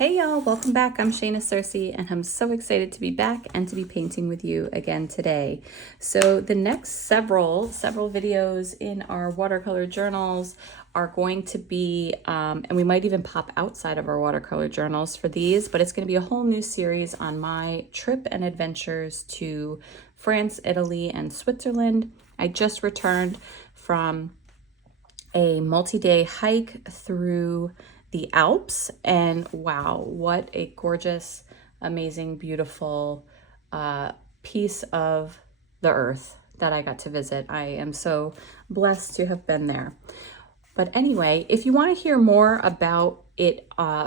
Hey y'all, welcome back. I'm Shayna Cersei and I'm so excited to be back and to be painting with you again today. So the next several videos in our watercolor journals are going to be, and we might even pop outside of our watercolor journals for these, but it's going to be a whole new series on my trip and adventures to France, Italy, and Switzerland. I just returned from a multi-day hike through the Alps, and wow, what a gorgeous, amazing, beautiful piece of the earth that I got to visit. I am so blessed to have been there. But anyway, if you want to hear more about it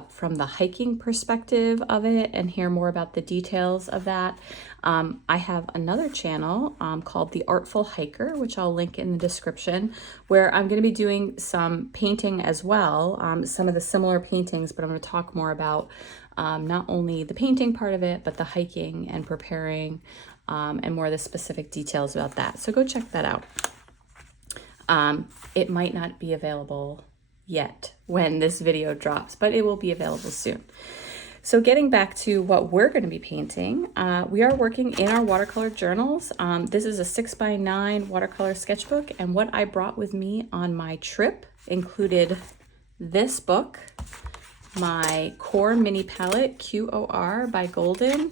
from the hiking perspective of it and hear more about the details of that, I have another channel called The Artful Hiker, which I'll link in the description, where I'm going to be doing some painting as well, some of the similar paintings, but I'm going to talk more about not only the painting part of it, but the hiking and preparing and more of the specific details about that. So go check that out. It might not be available yet when this video drops, but it will be available soon. So getting back to what we're going to be painting, we are working in our watercolor journals. This is a 6x9 watercolor sketchbook, and what I brought with me on my trip included this book, my Core Mini Palette, QOR by Golden,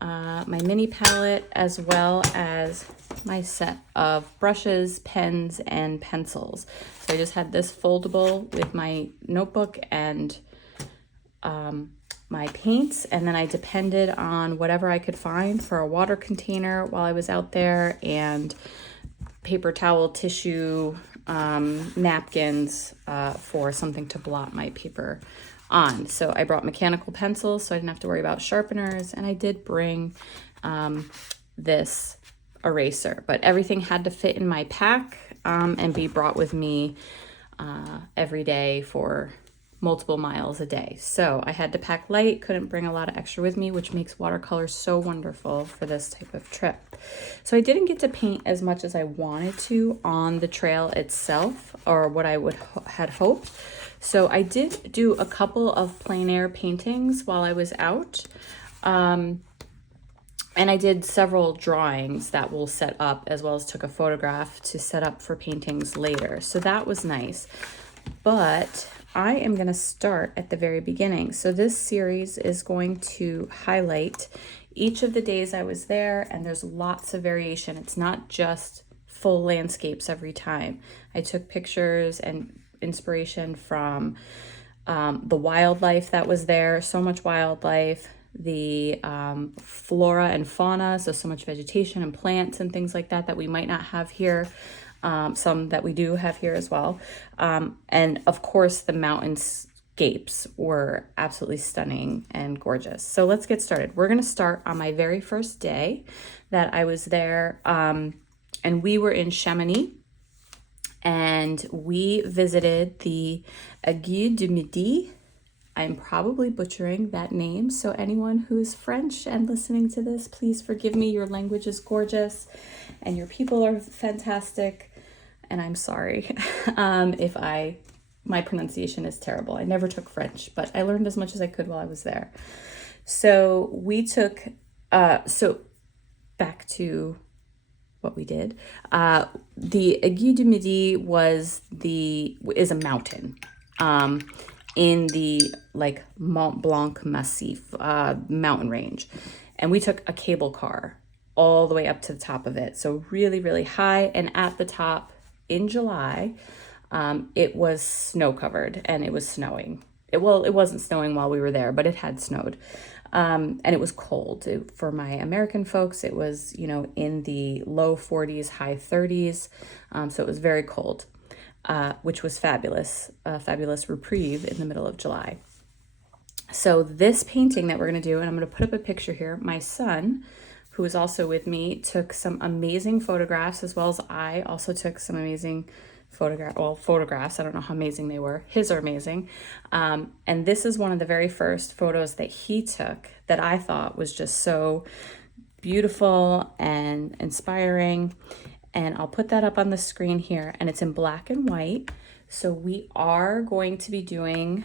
my mini palette, as well as my set of brushes, pens, and pencils. So I just had this foldable with my notebook and my paints, and then I depended on whatever I could find for a water container while I was out there, and paper towel, tissue, napkins for something to blot my paper on. So I brought mechanical pencils so I didn't have to worry about sharpeners, and I did bring this eraser, but everything had to fit in my pack and be brought with me every day for multiple miles a day. So I had to pack light, couldn't bring a lot of extra with me, which makes watercolor so wonderful for this type of trip. So I didn't get to paint as much as I wanted to on the trail itself, or what I had hoped. So I did do a couple of plein air paintings while I was out. And I did several drawings that we'll set up, as well as took a photograph to set up for paintings later. So that was nice. But I am going to start at the very beginning. So this series is going to highlight each of the days I was there, and there's lots of variation. It's not just full landscapes every time. I took pictures and inspiration from the wildlife that was there, so much wildlife, the flora and fauna, so much vegetation and plants and things like that that we might not have here, some that we do have here as well, and of course the mountainscapes were absolutely stunning and gorgeous. So let's get started. We're going to start on my very first day that I was there, and we were in Chamonix, and we visited the Aiguille du Midi. I'm probably butchering that name, so anyone who is French and listening to this, please forgive me. Your language is gorgeous and your people are fantastic, and I'm sorry if my pronunciation is terrible. I never took French, but I learned as much as I could while I was there. So we took, so back to what we did. The Aiguille du Midi is a mountain in the Mont Blanc Massif mountain range, and we took a cable car all the way up to the top of it, so really, really high. And at the top in July, it was snow covered and it was snowing. It wasn't snowing while we were there, but it had snowed. And it was cold. For my American folks, it was, in the low 40s, high 30s. So it was very cold, which was fabulous, a fabulous reprieve in the middle of July. So this painting that we're going to do, and I'm going to put up a picture here, my son, who was also with me, took some amazing photographs, as well as I also took some amazing photographs. I don't know how amazing they were. His are amazing. And this is one of the very first photos that he took that I thought was just so beautiful and inspiring. And I'll put that up on the screen here, and it's in black and white. So we are going to be doing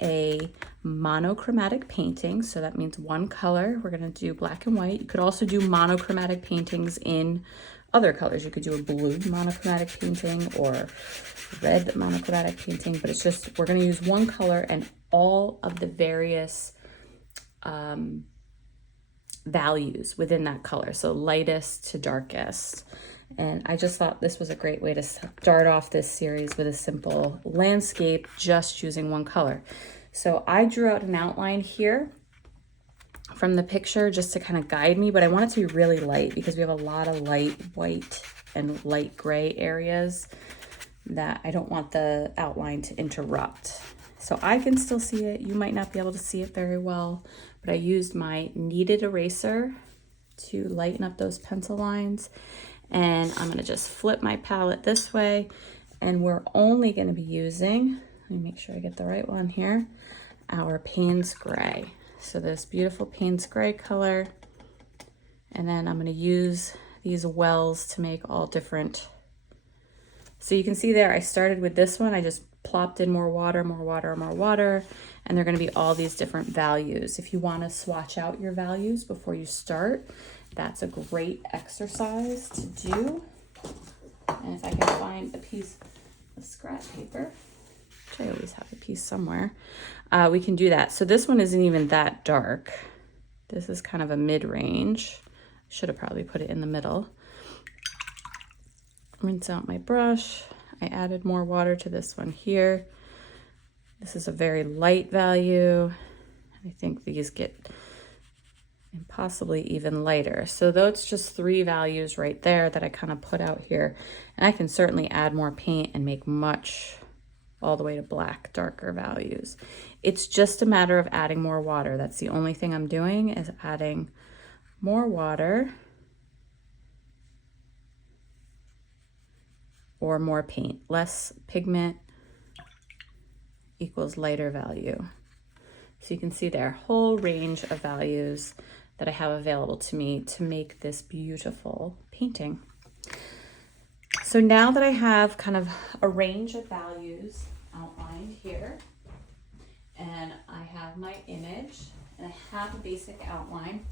a monochromatic painting. So that means one color. We're gonna do black and white. You could also do monochromatic paintings in other colors. You could do a blue monochromatic painting or red monochromatic painting, but it's just, we're gonna use one color and all of the various values within that color. So lightest to darkest. And I just thought this was a great way to start off this series with a simple landscape, just using one color. So I drew out an outline here from the picture just to kind of guide me, but I want it to be really light because we have a lot of light white and light gray areas that I don't want the outline to interrupt. So I can still see it. You might not be able to see it very well, but I used my kneaded eraser to lighten up those pencil lines. And I'm gonna just flip my palette this way, and we're only gonna be using, let me make sure I get the right one here, our Payne's Gray. So this beautiful Payne's Gray color. And then I'm gonna use these wells to make all different. So you can see there, I started with this one. I just plopped in more water, more water, more water, and they're gonna be all these different values. If you wanna swatch out your values before you start, that's a great exercise to do. And if I can find a piece of scrap paper, which I always have a piece somewhere, we can do that. So this one isn't even that dark. This is kind of a mid-range. Should have probably put it in the middle. Rinse out my brush. I added more water to this one here. This is a very light value. I think these get possibly even lighter. So those just 3 values right there that I kind of put out here. And I can certainly add more paint and make much all the way to black, darker values. It's just a matter of adding more water. That's the only thing I'm doing, is adding more water or more paint. Less pigment equals lighter value. So you can see there, whole range of values that I have available to me to make this beautiful painting. So now that I have kind of a range of values outlined here, and I have my image, and I have a basic outline,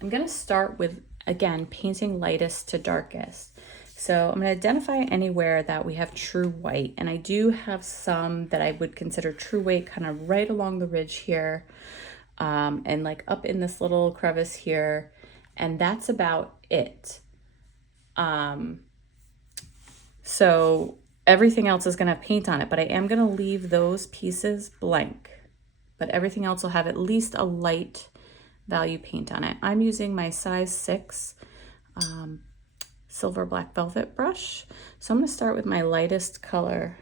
I'm gonna start with, again, painting lightest to darkest. So I'm gonna identify anywhere that we have true white, and I do have some that I would consider true white kind of right along the ridge here, and like up in this little crevice here, and that's about it. So everything else is gonna have paint on it, but I am gonna leave those pieces blank, but everything else will have at least a light value paint on it. I'm using my size 6 silver black velvet brush. So I'm gonna start with my lightest color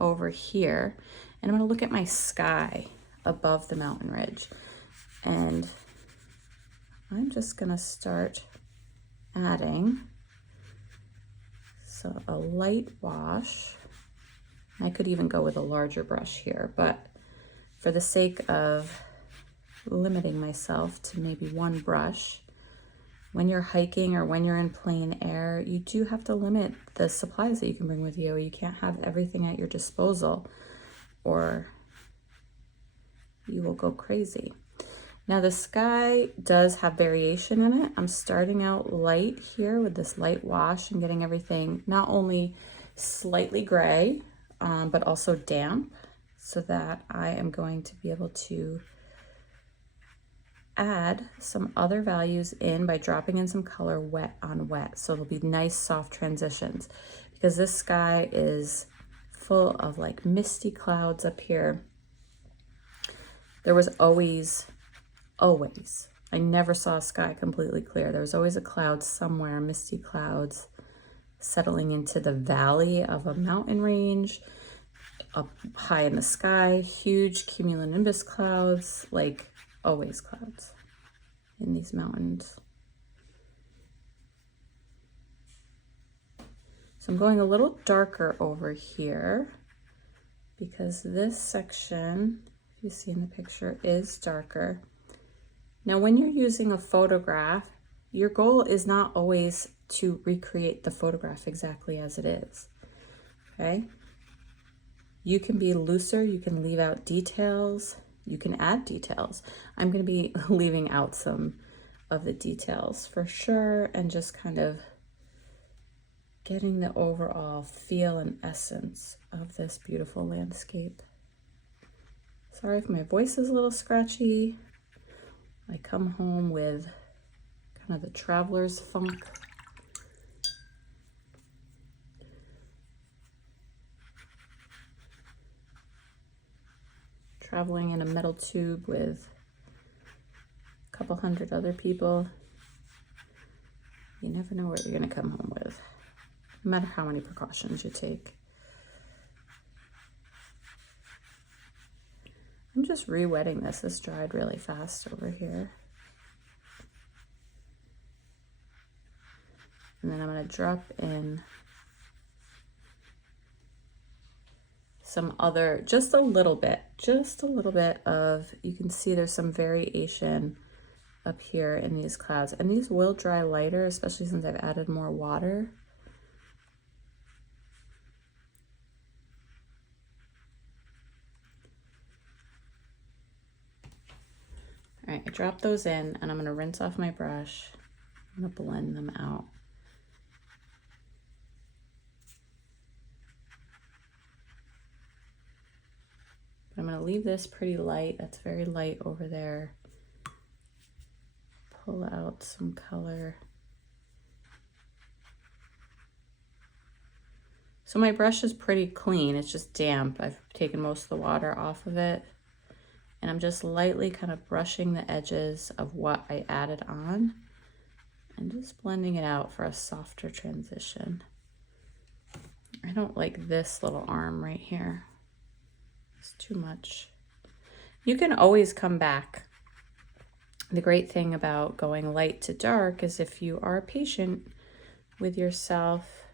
over here, and I'm gonna look at my sky above the mountain ridge. And I'm just gonna start adding a light wash. I could even go with a larger brush here, but for the sake of limiting myself to maybe one brush, when you're hiking or when you're in plein air, you do have to limit the supplies that you can bring with you. You can't have everything at your disposal or you will go crazy. Now the sky does have variation in it. I'm starting out light here with this light wash and getting everything not only slightly gray, but also damp, so that I am going to be able to add some other values in by dropping in some color wet on wet. So it'll be nice soft transitions, because this sky is full of like misty clouds up here. There was always, I never saw a sky completely clear. There was always a cloud somewhere, misty clouds settling into the valley of a mountain range, up high in the sky, huge cumulonimbus clouds, like always clouds in these mountains. So I'm going a little darker over here because this section, if you see in the picture, is darker. Now, when you're using a photograph, your goal is not always to recreate the photograph exactly as it is, okay? You can be looser, you can leave out details, you can add details. I'm going to be leaving out some of the details for sure, and just kind of getting the overall feel and essence of this beautiful landscape. Sorry if my voice is a little scratchy. I come home with kind of the traveler's funk. Traveling in a metal tube with a couple hundred other people. You never know what you're going to come home with, no matter how many precautions you take. I'm just re-wetting this. This dried really fast over here. And then I'm going to drop in some other, just a little bit of, you can see there's some variation up here in these clouds. And these will dry lighter, especially since I've added more water. All right, I drop those in and I'm going to rinse off my brush. I'm going to blend them out. I'm going to leave this pretty light. That's very light over there. Pull out some color. So my brush is pretty clean. It's just damp. I've taken most of the water off of it. And I'm just lightly kind of brushing the edges of what I added on and just blending it out for a softer transition. I don't like this little arm right here. It's too much. You can always come back. The great thing about going light to dark is if you are patient with yourself,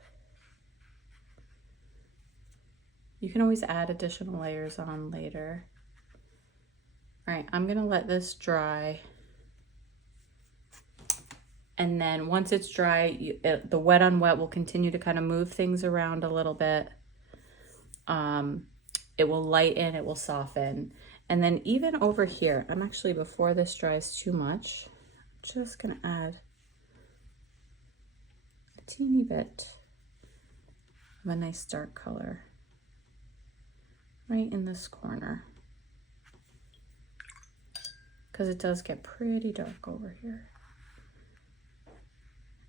you can always add additional layers on later. All right, I'm gonna let this dry. And then once it's dry, the wet on wet will continue to kind of move things around a little bit. It will lighten, it will soften. And then even over here, I'm actually, before this dries too much, I'm just gonna add a teeny bit of a nice dark color right in this corner, because it does get pretty dark over here.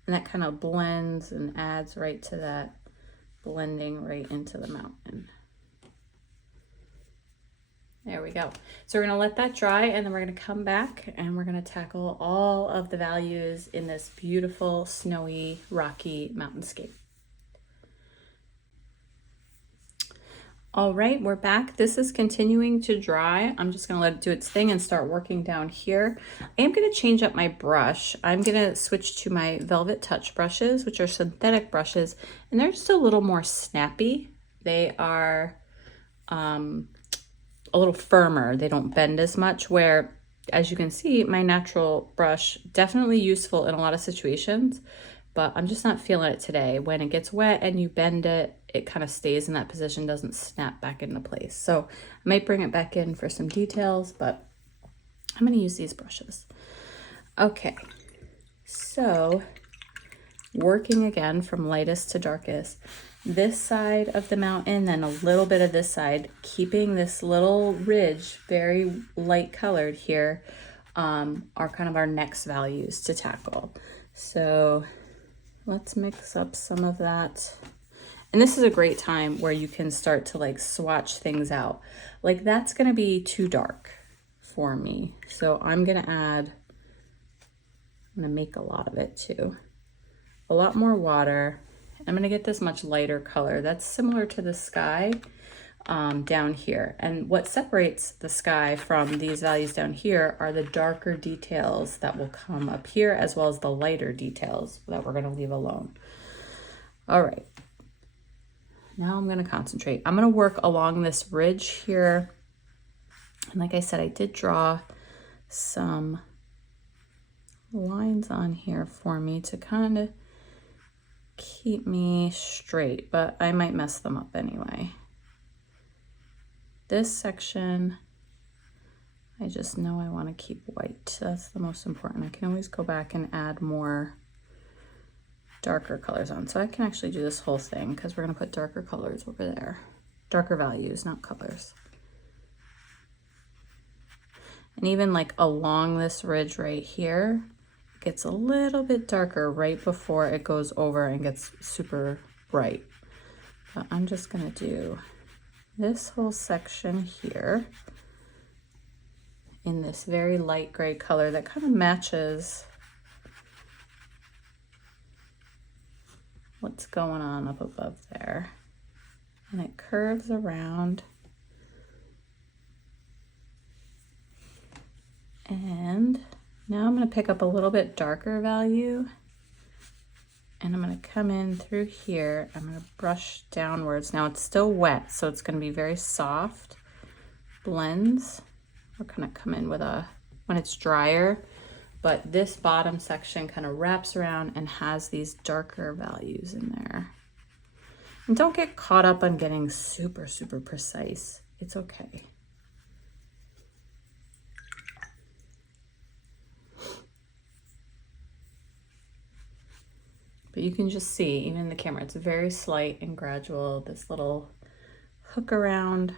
And that kind of blends and adds right to that blending right into the mountain. There we go. So we're going to let that dry, and then we're going to come back and we're going to tackle all of the values in this beautiful, snowy, rocky mountainscape. All right, we're back. This is continuing to dry. I'm just going to let it do its thing and start working down here. I am going to change up my brush. I'm going to switch to my Velvet Touch brushes, which are synthetic brushes, and they're just a little more snappy. They are a little firmer. They don't bend as much, where, as you can see, my natural brush, definitely useful in a lot of situations, but I'm just not feeling it today. When it gets wet and you bend it, it kind of stays in that position, doesn't snap back into place. So I might bring it back in for some details, but I'm going to use these brushes. Okay, so working again from lightest to darkest. This side of the mountain, then a little bit of this side, keeping this little ridge very light colored here, are kind of our next values to tackle. So let's mix up some of that. And this is a great time where you can start to like swatch things out. Like that's gonna be too dark for me. So I'm gonna make a lot of it too. A lot more water. I'm going to get this much lighter color. That's similar to the sky down here. And what separates the sky from these values down here are the darker details that will come up here, as well as the lighter details that we're going to leave alone. All right. Now I'm going to concentrate. I'm going to work along this ridge here. And like I said, I did draw some lines on here for me to kind of keep me straight, but I might mess them up anyway. this section, I just know I want to keep white. That's the most important. I can always go back and add more darker colors on. So I can actually do this whole thing because we're going to put darker colors over there. Darker values, not colors. And even like along this ridge right here, it gets a little bit darker right before it goes over and gets super bright. But I'm just going to do this whole section here in this very light gray color that kind of matches what's going on up above there. And it curves around. And now I'm going to pick up a little bit darker value, and I'm going to come in through here. I'm going to brush downwards. Now it's still wet, so it's going to be very soft blends. We're going to come in with when it's drier, but this bottom section kind of wraps around and has these darker values in there. And don't get caught up on getting super, super precise. It's okay. But you can just see, even in the camera, it's very slight and gradual. This little hook around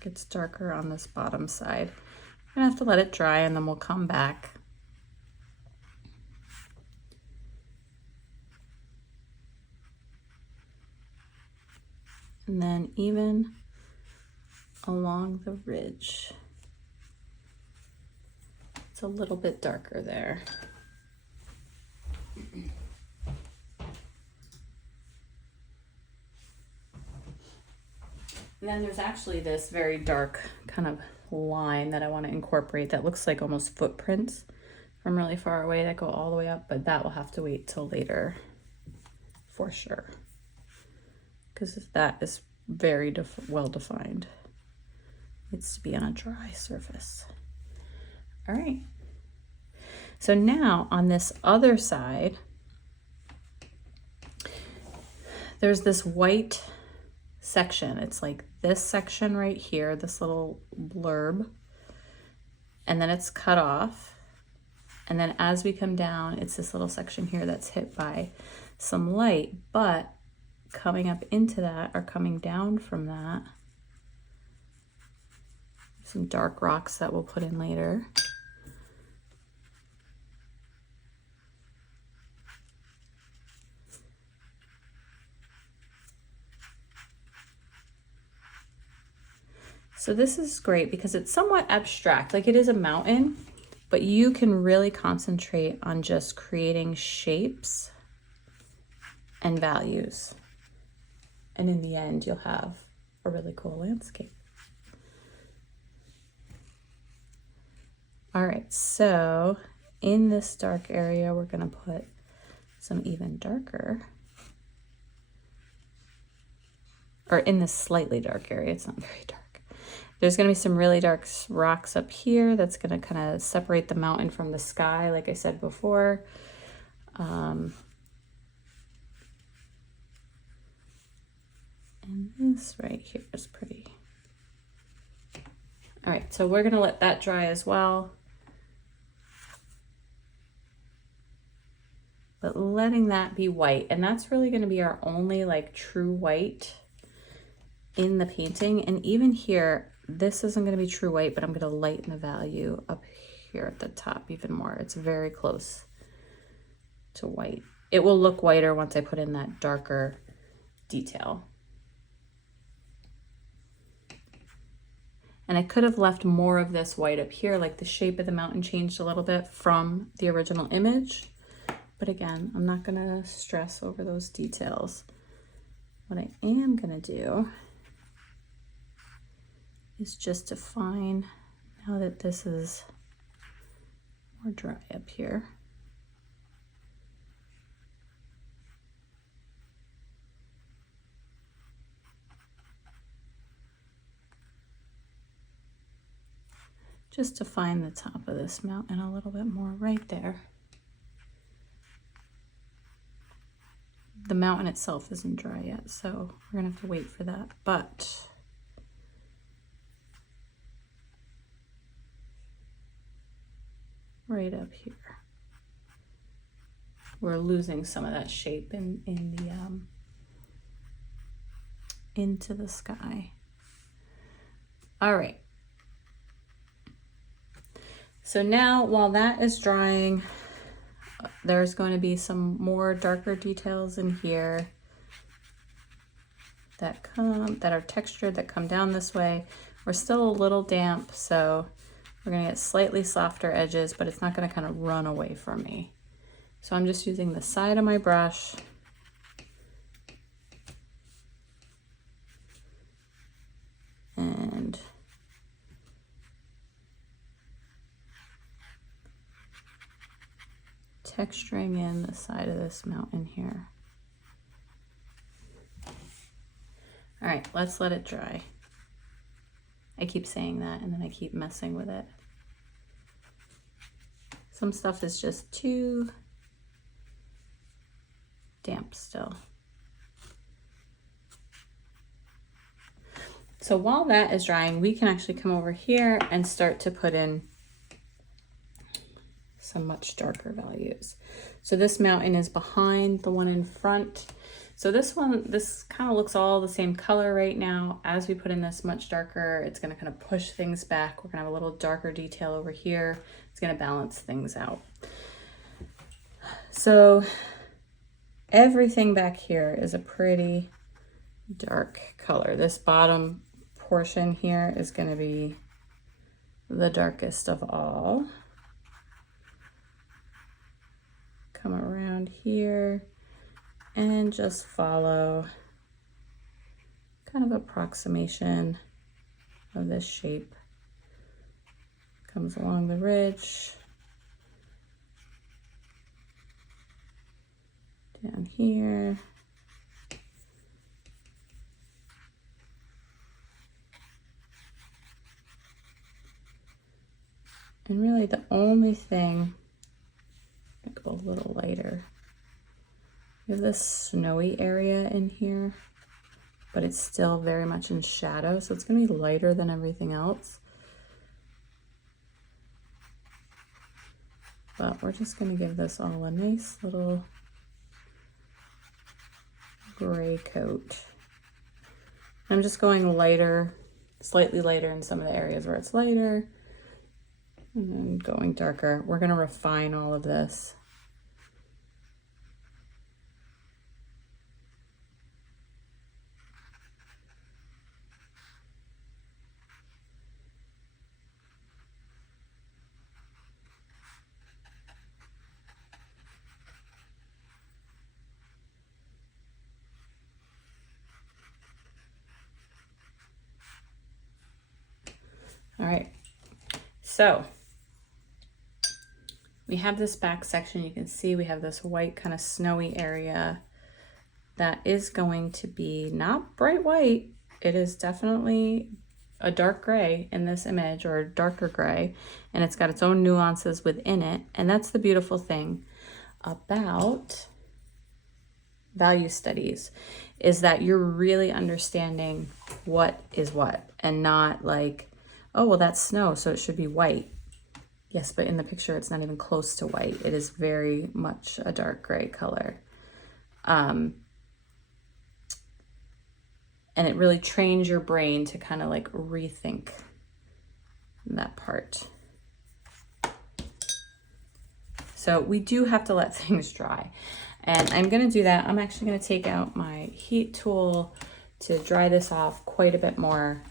gets darker on this bottom side. I'm gonna have to let it dry and then we'll come back. And then even along the ridge, it's a little bit darker there. And then there's actually this very dark kind of line that I want to incorporate that looks like almost footprints from really far away that go all the way up, but that will have to wait till later for sure, because that is very well defined. It needs to be on a dry surface. All right. So now on this other side, there's this white section. It's like this section right here, this little blurb, and then it's cut off. And then as we come down, it's this little section here that's hit by some light, but coming up into that or coming down from that, some dark rocks that we'll put in later. So this is great because it's somewhat abstract, like it is a mountain, but you can really concentrate on just creating shapes and values. And in the end, you'll have a really cool landscape. All right, so in this dark area, we're gonna put some even darker, or in this slightly dark area, it's not very dark. There's going to be some really dark rocks up here that's going to kind of separate the mountain from the sky, like I said before. And this right here is pretty. All right, so we're going to let that dry as well. But letting that be white, and that's really going to be our only like true white in the painting. And even here, this isn't going to be true white, but I'm going to lighten the value up here at the top even more. It's very close to white. It will look whiter once I put in that darker detail. And I could have left more of this white up here, like the shape of the mountain changed a little bit from the original image. But again, I'm not going to stress over those details. What I am going to do is just define, now that this is more dry up here, just define the top of this mountain a little bit more right there. The mountain itself isn't dry yet, so we're gonna have to wait for that, but right up here. We're losing some of that shape in the into the sky. All right. So now while that is drying, there's going to be some more darker details in here that are textured, that come down this way. We're still a little damp, so we're gonna get slightly softer edges, but it's not gonna kind of run away from me. So I'm just using the side of my brush and texturing in the side of this mountain here. All right, let's let it dry. I keep saying that and then I keep messing with it. Some stuff is just too damp still. So while that is drying, we can actually come over here and start to put in some much darker values. So this mountain is behind the one in front. So this kind of looks all the same color right now. As we put in this much darker, it's going to kind of push things back. We're going to have a little darker detail over here. It's going to balance things out. So everything back here is a pretty dark color. This bottom portion here is going to be the darkest of all. Come around here and just follow kind of approximation of this shape. Comes along the ridge, down here, and really the only thing, I'll go a little lighter. We have this snowy area in here, but it's still very much in shadow, so it's going to be lighter than everything else. But we're just going to give this all a nice little gray coat. I'm just going lighter, slightly lighter in some of the areas where it's lighter, and then going darker. We're going to refine all of this. All right, so we have this back section. You can see we have this white kind of snowy area that is going to be not bright white. It is definitely a dark gray in this image, or a darker gray, and it's got its own nuances within it. And that's the beautiful thing about value studies, is that you're really understanding what is what, and not like, oh, well, that's snow, so it should be white. Yes, but in the picture, it's not even close to white. It is very much a dark gray color. And it really trains your brain to kind of like rethink that part. So we do have to let things dry. And I'm gonna do that. I'm actually gonna take out my heat tool to dry this off quite a bit more,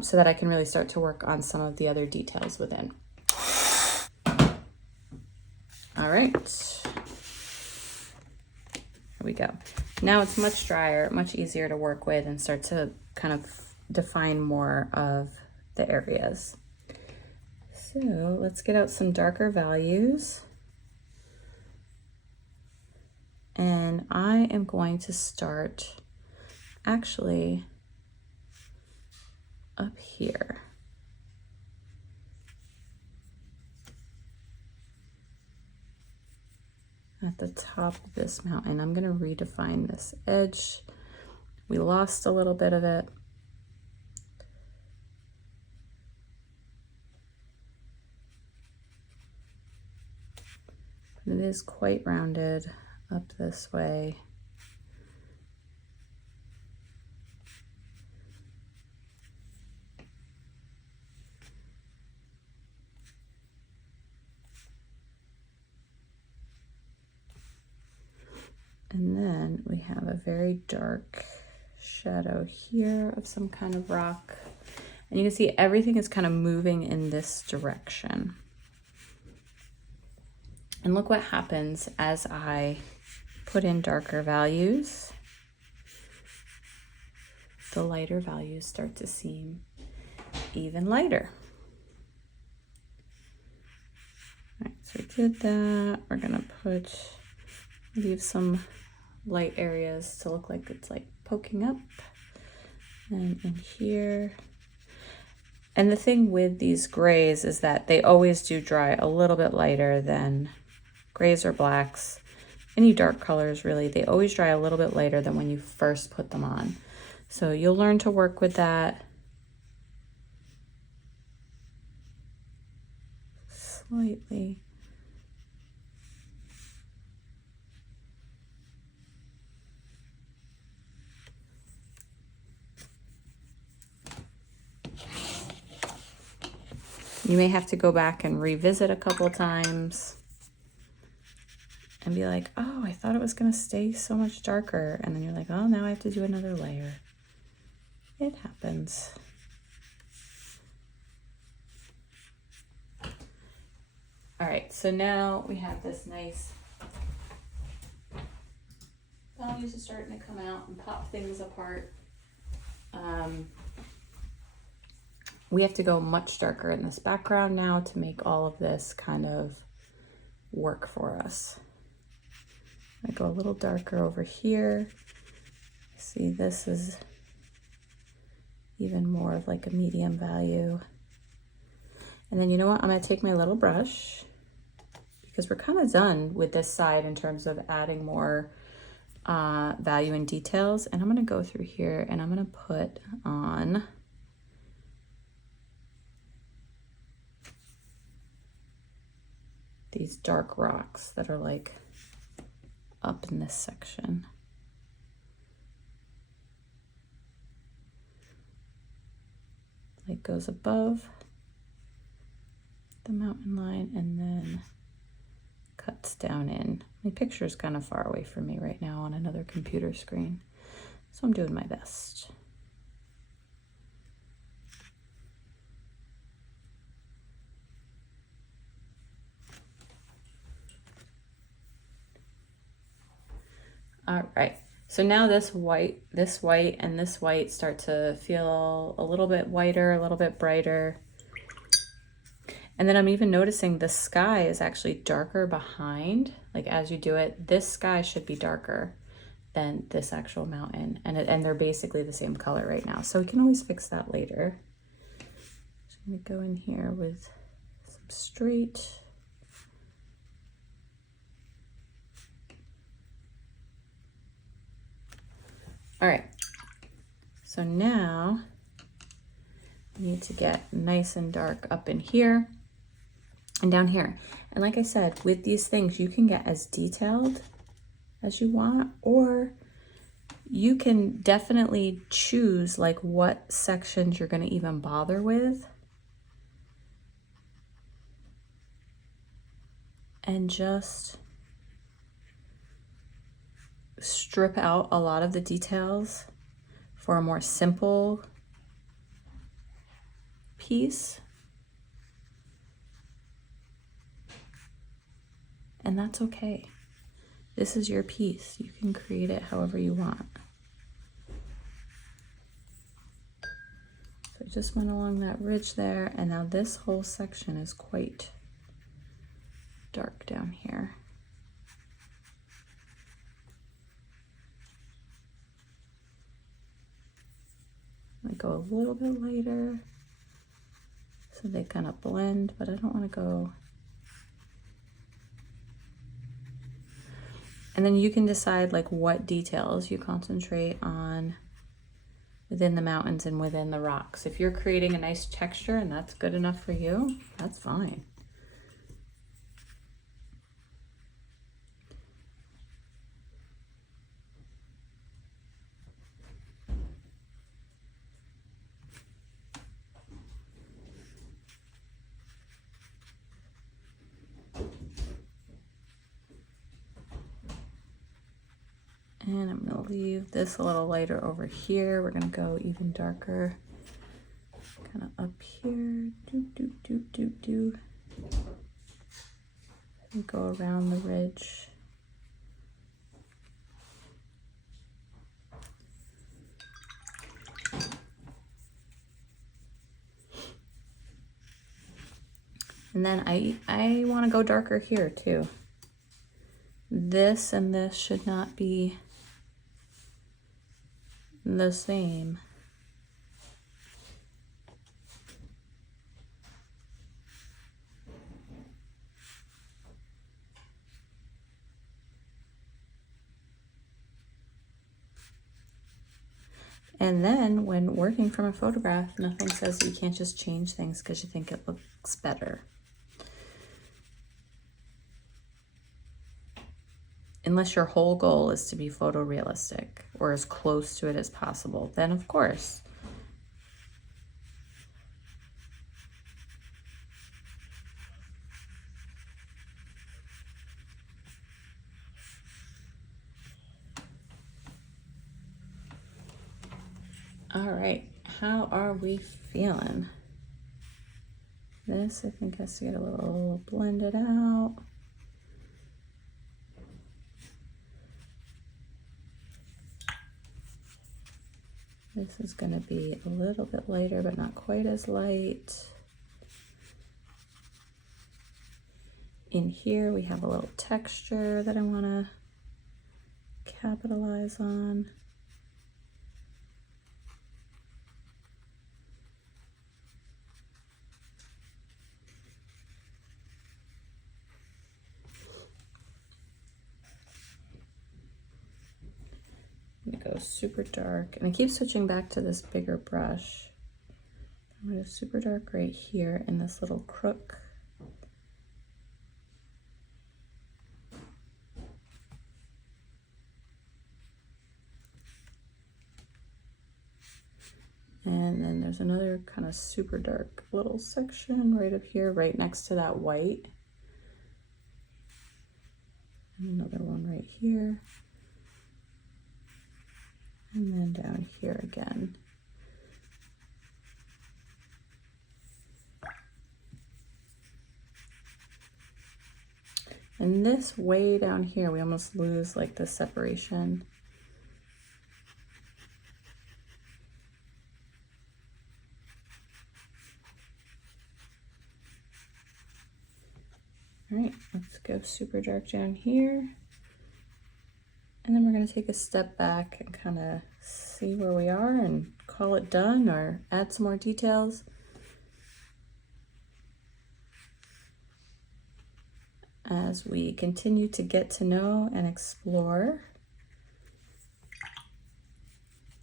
so that I can really start to work on some of the other details within. All right, here we go. Now it's much drier, much easier to work with and start to kind of define more of the areas. So let's get out some darker values. And I am going to start actually up here. At the top of this mountain, I'm going to redefine this edge. We lost a little bit of it. It is quite rounded up this way. And then we have a very dark shadow here of some kind of rock. And you can see everything is kind of moving in this direction. And look what happens as I put in darker values. The lighter values start to seem even lighter. All right, so we did that. We're gonna leave some light areas to look like it's like poking up, and in here. And the thing with these grays is that they always do dry a little bit lighter than grays or blacks, any dark colors really. They always dry a little bit lighter than when you first put them on. So you'll learn to work with that. Slightly. You may have to go back and revisit a couple times and be like, oh, I thought it was going to stay so much darker. And then you're like, oh, now I have to do another layer. It happens. All right, so now we have this nice values are starting to come out and pop things apart. We have to go much darker in this background now to make all of this kind of work for us. I go a little darker over here. See, this is even more of like a medium value. And then you know what? I'm gonna take my little brush because we're kind of done with this side in terms of adding more value and details. And I'm gonna go through here and I'm gonna put on these dark rocks that are like up in this section. Light goes above the mountain line and then cuts down in. My picture is kind of far away from me right now on another computer screen, so I'm doing my best. All right, so now this white, and this white start to feel a little bit whiter, a little bit brighter. And then I'm even noticing the sky is actually darker behind. Like as you do it, this sky should be darker than this actual mountain. And they're basically the same color right now. So we can always fix that later. So I'm gonna go in here with some straight. All right, so now we need to get nice and dark up in here and down here. And like I said, with these things, you can get as detailed as you want, or you can definitely choose like what sections you're gonna even bother with. And just strip out a lot of the details for a more simple piece. And that's okay. This is your piece. You can create it however you want. So I just went along that ridge there, and now this whole section is quite dark down here. I go a little bit lighter so they kind of blend, but I don't want to go. And then you can decide like what details you concentrate on within the mountains and within the rocks. If you're creating a nice texture and that's good enough for you, that's fine. And I'm gonna leave this a little lighter over here. We're gonna go even darker, kind of up here, and go around the ridge. And then I want to go darker here too. This and this should not be the same. And then when working from a photograph, nothing says you can't just change things because you think it looks better. Unless your whole goal is to be photorealistic or as close to it as possible, then of course. All right, how are we feeling? This I think has to get a little blended out. This is going to be a little bit lighter, but not quite as light. In here, we have a little texture that I want to capitalize on. I'm gonna go super dark, and I keep switching back to this bigger brush. I'm gonna go super dark right here in this little crook. And then there's another kind of super dark little section right up here, right next to that white. And another one right here. And then down here again. And this way down here, we almost lose like the separation. All right, let's go super dark down here. And then we're going to take a step back and kind of see where we are and call it done or add some more details. As we continue to get to know and explore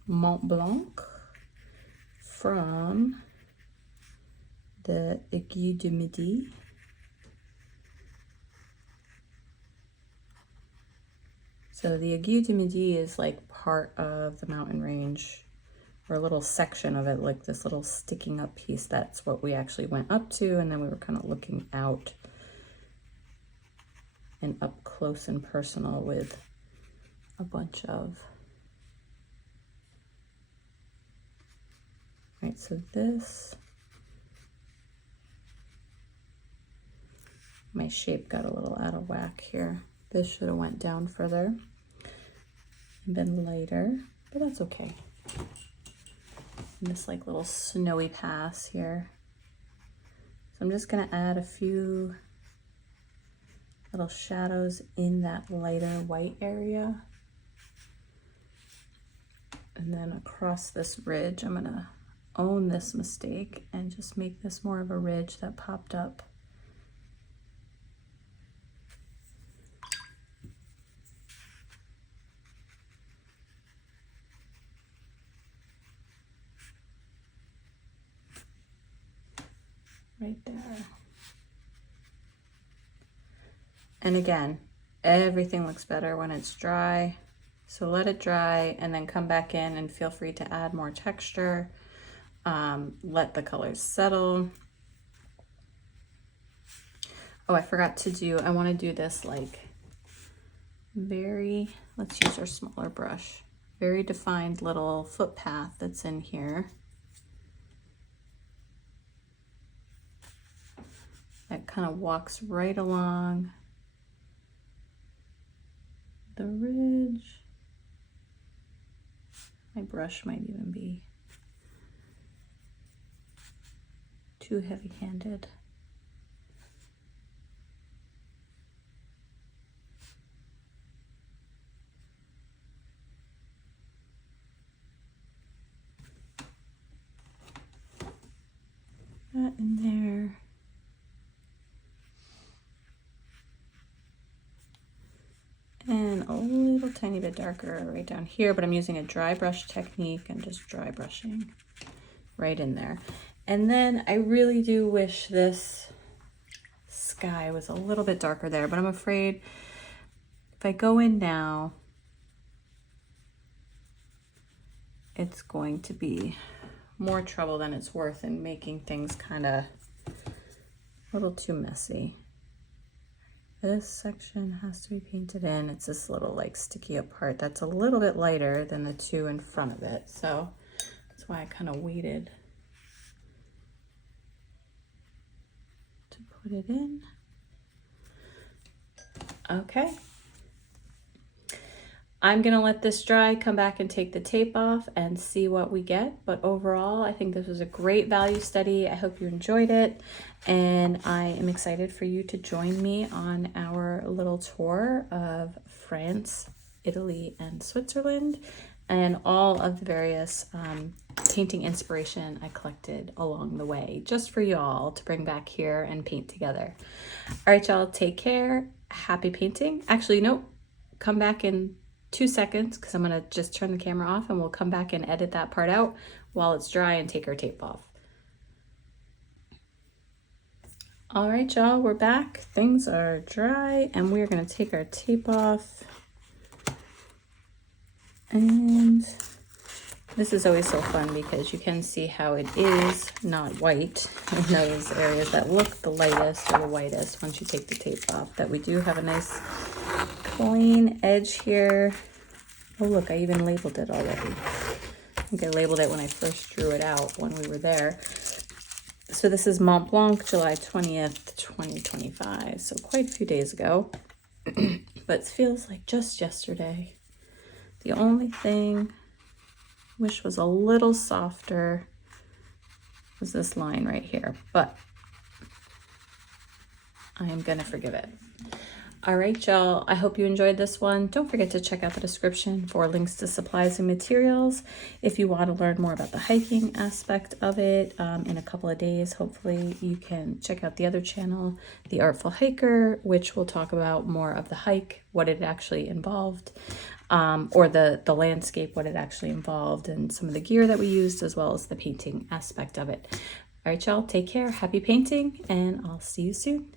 Mont Blanc from the Aiguille du Midi. So the Aiguille du Midi is like part of the mountain range, or a little section of it, like this little sticking up piece. That's what we actually went up to, and then we were kind of looking out and up close and personal with a bunch of. Right, so this, my shape got a little out of whack here. This should have went down further and been lighter, but that's okay. And this like little snowy pass here. So I'm just gonna add a few little shadows in that lighter white area. And then across this ridge, I'm gonna own this mistake and just make this more of a ridge that popped up. Right there. And again, everything looks better when it's dry. So let it dry and then come back in and feel free to add more texture. Let the colors settle. Oh, I forgot to do, I want to do this like very Let's use our smaller brush. Very defined little footpath that's in here. That kind of walks right along the ridge. My brush might even be too heavy-handed. That in there. And a little tiny bit darker right down here, but I'm using a dry brush technique and just dry brushing right in there. And then I really do wish this sky was a little bit darker there, but I'm afraid if I go in now, it's going to be more trouble than it's worth in making things kind of a little too messy. This section has to be painted in. It's this little like sticky up part that's a little bit lighter than the two in front of it. So that's why I kind of waited to put it in. Okay. I'm gonna let this dry, come back and take the tape off and see what we get. But overall, I think this was a great value study. I hope you enjoyed it. And I am excited for you to join me on our little tour of France, Italy, and Switzerland, and all of the various painting inspiration I collected along the way, just for you all to bring back here and paint together. All right, y'all, take care. Happy painting. Actually, nope, come back in 2 seconds because I'm gonna just turn the camera off and we'll come back and edit that part out while it's dry and take our tape off. All right, y'all, we're back. Things are dry and we're gonna take our tape off. And this is always so fun because you can see how it is not white in those areas that look the lightest or the whitest once you take the tape off. That we do have a nice clean edge here. Oh look, I even labeled it already. I think I labeled it when I first drew it out when we were there. So this is Mont Blanc, July 20th, 2025. So quite a few days ago, but it feels like just yesterday. The only thing I wish was a little softer was this line right here, but I am gonna forgive it. All right, y'all, I hope you enjoyed this one. Don't forget to check out the description for links to supplies and materials. If you want to learn more about the hiking aspect of it in a couple of days, hopefully you can check out the other channel, The Artful Hiker, which will talk about more of the hike, what it actually involved, or the landscape, what it actually involved, and some of the gear that we used, as well as the painting aspect of it. All right, y'all, take care, happy painting, and I'll see you soon.